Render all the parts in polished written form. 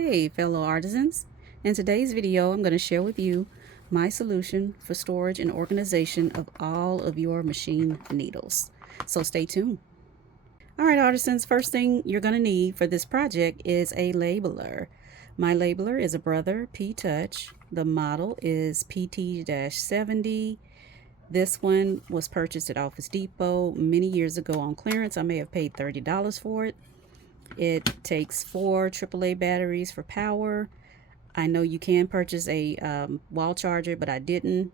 Hey fellow artisans, in today's video I'm going to share with you my solution for storage and organization of all of your machine needles. So stay tuned. Alright artisans, first thing you're going to need for this project is a labeler. My labeler is a Brother P-Touch. The model is PT-70. This one was purchased at Office Depot many years ago on clearance. I may have paid $30 for it. It takes 4 AAA batteries for power. I know you can purchase a wall charger, but I didn't.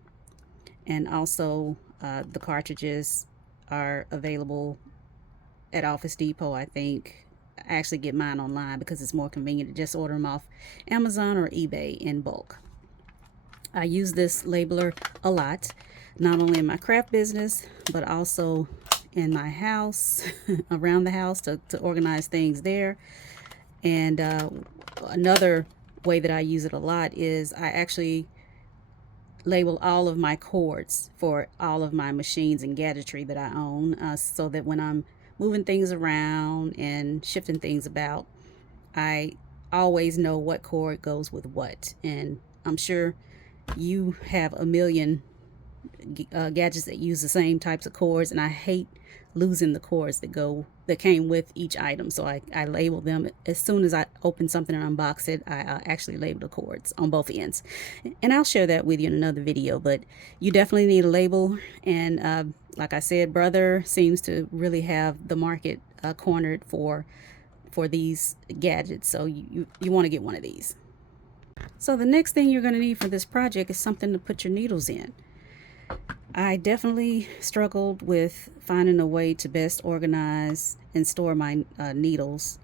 And also the cartridges are available at Office Depot, I think. I actually get mine online because it's more convenient to just order them off Amazon or eBay in bulk. I use this labeler a lot, not only in my craft business, but also in my house, around the house to organize things there. And another way that I use it a lot is I actually label all of my cords for all of my machines and gadgetry that I own, so that when I'm moving things around and shifting things about, I always know what cord goes with what. And I'm sure you have a million gadgets that use the same types of cords, and I hate losing the cords that came with each item. So I label them as soon as I open something and unbox it. I actually label the cords on both ends, and I'll share that with you in another video. But you definitely need a label, and like I said, Brother seems to really have the market cornered for these gadgets, so you want to get one of these. So the next thing you're going to need for this project is something to put your needles in. I definitely struggled with finding a way to best organize and store my needles,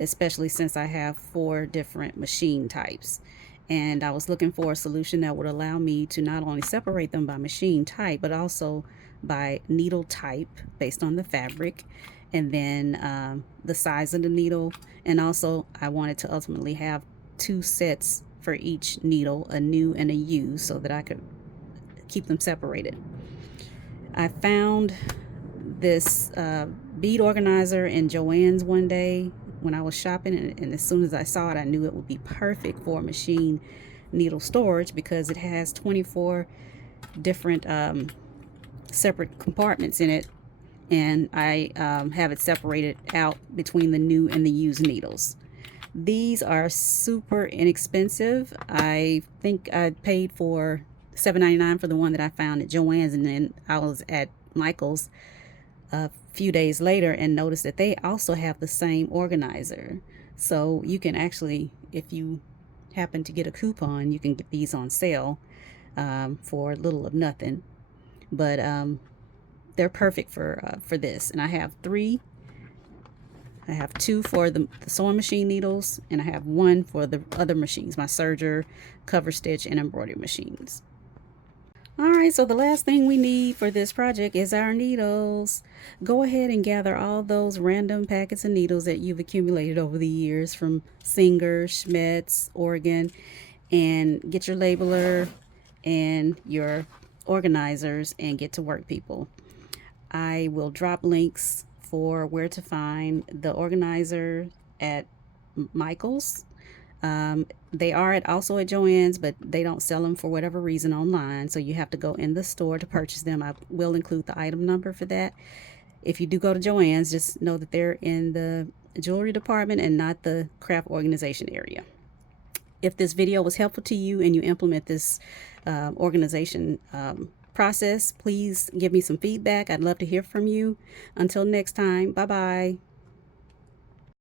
especially since I have 4 different machine types. And I was looking for a solution that would allow me to not only separate them by machine type, but also by needle type based on the fabric, and then the size of the needle. And also I wanted to ultimately have 2 sets for each needle, a new and a used, so that I could keep them separated. I found this bead organizer in Joann's one day when I was shopping, and as soon as I saw it, I knew it would be perfect for machine needle storage because it has 24 different separate compartments in it, and I have it separated out between the new and the used needles. These are super inexpensive. I think I paid for $7.99 for the one that I found at Joann's, and then I was at Michael's a few days later and noticed that they also have the same organizer. So you can actually, if you happen to get a coupon, you can get these on sale for little of nothing. But they're perfect for this. And I have 3. I have 2 for the sewing machine needles, and I have 1 for the other machines, my serger, cover stitch, and embroidery machines. Alright, so the last thing we need for this project is our needles. Go ahead and gather all those random packets of needles that you've accumulated over the years from Singer, Schmetz, Oregon, and get your labeler and your organizers and get to work, people. I will drop links for where to find the organizer at Michael's. They are also at Joann's, but they don't sell them for whatever reason online, so you have to go in the store to purchase them. I will include the item number for that. If you do go to Joann's, just know that they're in the jewelry department and not the craft organization area. If this video was helpful to you and you implement this organization process, please give me some feedback. I'd love to hear from you. Until next time, bye-bye.